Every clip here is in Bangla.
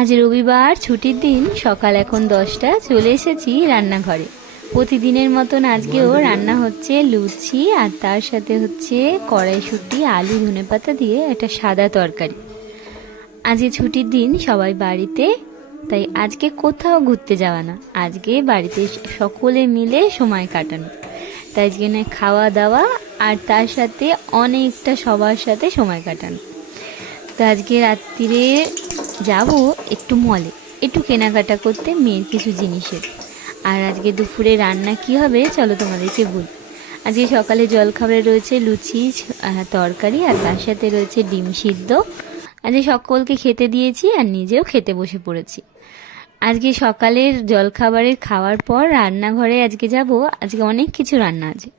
আজ রবিবার, ছুটির দিন। সকাল এখন 10টা। চলে এসেছি রান্নাঘরে। প্রতিদিনের মতন আজকেও রান্না হচ্ছে লুচি, আর তার সাথে হচ্ছে কড়াইশুঁটি, আলু, ধনেপাতা দিয়ে একটা সাদা তরকারি। আজকে ছুটির দিন, সবাই বাড়িতে, তাই আজকে কোথাও ঘুরতে যাওয়া না, আজকে বাড়িতে সকলে মিলে সময় কাটানো। তাই আজকে না খাওয়া দাওয়া, আর তার সাথে অনেকটা সবার সাথে সময় কাটানো। তো আজকে রাত্রিরে যাব একটু মলে, একটু কেনাকাটা করতে মেয়ের কিছু জিনিসের। আর আজকে দুপুরে রান্না কি হবে চলো তোমাদেরকে বলি। আজকে সকালে জলখাবারে রয়েছে লুচি, তরকারি, আর তার সাথে রয়েছে ডিম সিদ্ধ। আজকে সকলকে খেতে দিয়েছি আর নিজেও খেতে বসে পড়েছি। আজকে সকালের জলখাবারের খাওয়ার পর রান্নাঘরে আজকে যাব। আজকে অনেক কিছু রান্না আছে।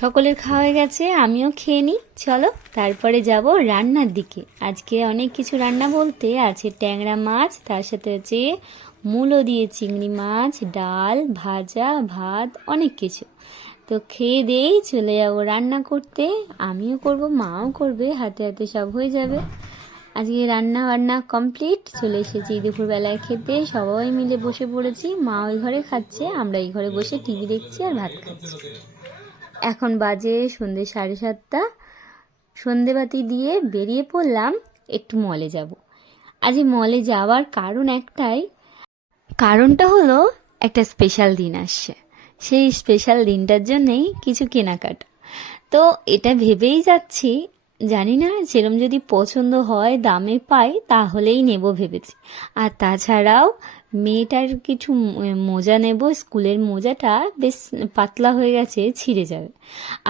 সকলের খাওয়া হয়ে গেছে, আমিও খেয়ে নিই। চলো তারপরে যাব রান্নার দিকে। আজকে অনেক কিছু রান্না বলতে আছে ট্যাংরা মাছ, তার সাথে আছে মূলো দিয়ে চিংড়ি মাছ, ডাল, ভাজা, ভাত, অনেক কিছু। তো খেয়ে দেই চলে যাবো রান্না করতে। আমিও করব, মাও করবে, হাতে হাতে সব হয়ে যাবে। আজকে রান্না বান্না কমপ্লিট। চলে এসেছি দুপুরবেলায় খেতে, সবাই মিলে বসে পড়েছি। মা ওই ঘরে খাচ্ছে, আমরা এই ঘরে বসে টিভি দেখছি আর ভাত খাচ্ছি। এখন বাজে সন্ধ্যে 7:30। সন্ধেবাতি দিয়ে বেরিয়ে পড়লাম একটু মলে যাব। আজ মলে যাওয়ার কারণ একটাই, কারণটা হলো একটা স্পেশাল দিন আসছে। সেই স্পেশাল দিনটার জন্যেই কিছু কেনাকাটা। তো এটা ভেবেই যাচ্ছি, জানি না সেরম যদি পছন্দ হয়, দামে পাই, তাহলেই নেব ভেবেছি। আর তাছাড়াও মেয়েটার কিছু মোজা নেব, স্কুলের মোজাটা বেশ পাতলা হয়ে গেছে, ছিঁড়ে যাবে।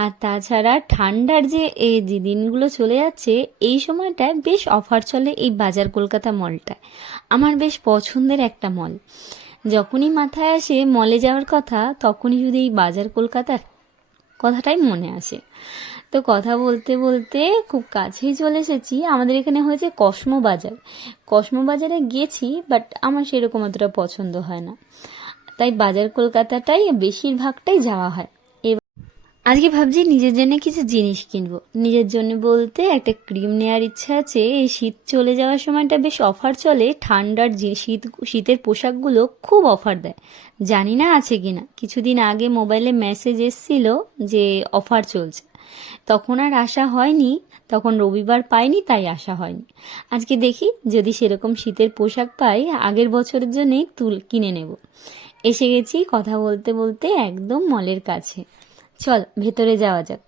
আর তাছাড়া ঠান্ডার যে এই যে দিনগুলো চলে যাচ্ছে, এই সময়টায় বেশ অফার চলে এই বাজার কলকাতা মলটায়। আমার বেশ পছন্দের একটা মল। যখনই মাথায় আসে মলে যাওয়ার কথা, তখনই শুধু এই বাজার কলকাতার কথাটাই মনে আসে। তো কথা বলতে বলতে খুব কাছেই চলে এসেছি। আমাদের এখানে হয়েছে কসমো বাজার। কসমো বাজারে গেছি, বাট আমার সেরকম অতটা পছন্দ হয় না, তাই বাজার কলকাতাটাই বেশিরভাগটাই যাওয়া হয়। আজকে ভাবছি নিজের জন্য কিছু জিনিস কিনবো। নিজের জন্য বলতে একটা ক্রিম নেওয়ার ইচ্ছা আছে। এই শীত চলে যাওয়ার সময়টা বেশ অফার চলে। ঠান্ডার যে শীতের পোশাকগুলো খুব অফার দেয়, জানি না আছে কিনা। কিছুদিন আগে মোবাইলে মেসেজ এসেছিল যে অফার চলছে, তখন আর আসা হয়নি। তখন রবিবার পাইনি, তাই আসা হয়নি। আজকে দেখি যদি সেরকম শীতের পোশাক পাই, আগের বছরের জন্যই কিনে নেব। এসে গেছি কথা বলতে বলতে একদম মলের কাছে। চল ভেতরে যাওয়া যাক।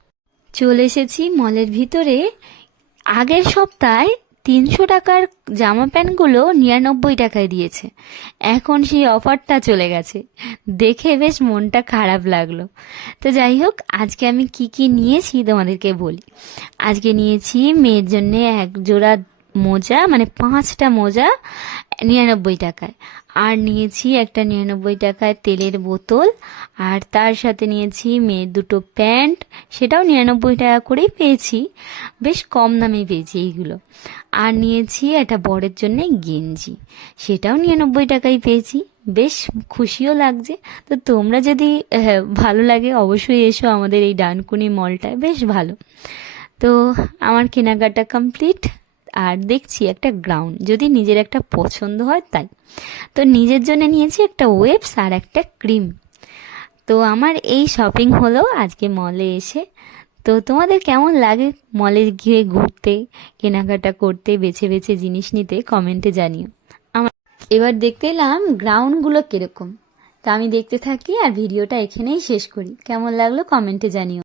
চলে এসেছি মলের ভিতরে। আগের সপ্তাহে 300 টাকার জামা প্যান্টগুলো 99 টাকায় দিয়েছে। এখন সেই অফারটা চলে গেছে, দেখে বেশ মনটা খারাপ লাগলো। তো যাই হোক, আজকে আমি কি কি নিয়েছি তোমাদেরকে বলি। আজকে নিয়েছি মেয়ের জন্য এক জোড়া মোজা, মানে 5টা মোজা 99 টাকায়। আর নিয়েছি একটা 99 টাকায় তেলের বোতল। আর তার সাথে নিয়েছি মেয়ের দুটো প্যান্ট, সেটাও 99 টাকা করেই পেয়েছি, বেশ কম দামে পেয়েছি এইগুলো। আর নিয়েছি একটা বরের জন্য গেঞ্জি, সেটাও 99 টাকায় পেয়েছি, বেশ খুশিও লাগছে। তো তোমরা যদি ভালো লাগে অবশ্যই এসো আমাদের এই ডানকুনি মলটায়, বেশ ভালো। তো আমার কেনাকাটা কমপ্লিট। আর দেখছি একটা গ্রাউন্ড, যদি নিজের একটা পছন্দ হয় তাই। তো নিজের জন্য নিয়েছি একটা ওয়েবস আর একটা ক্রিম। তো আমার এই শপিং হলো আজকে মলে এসে। তো তোমাদের কেমন লাগে মলে গিয়ে ঘুরতে, কেনাকাটা করতে, বেছে বেছে জিনিস নিতে, কমেন্টে জানিও। আমার এবার দেখতে এলাম গ্রাউন্ডগুলো কিরকম। তা আমি দেখতে থাকি আর ভিডিওটা এখানেই শেষ করি। কেমন লাগলো কমেন্টে জানিও।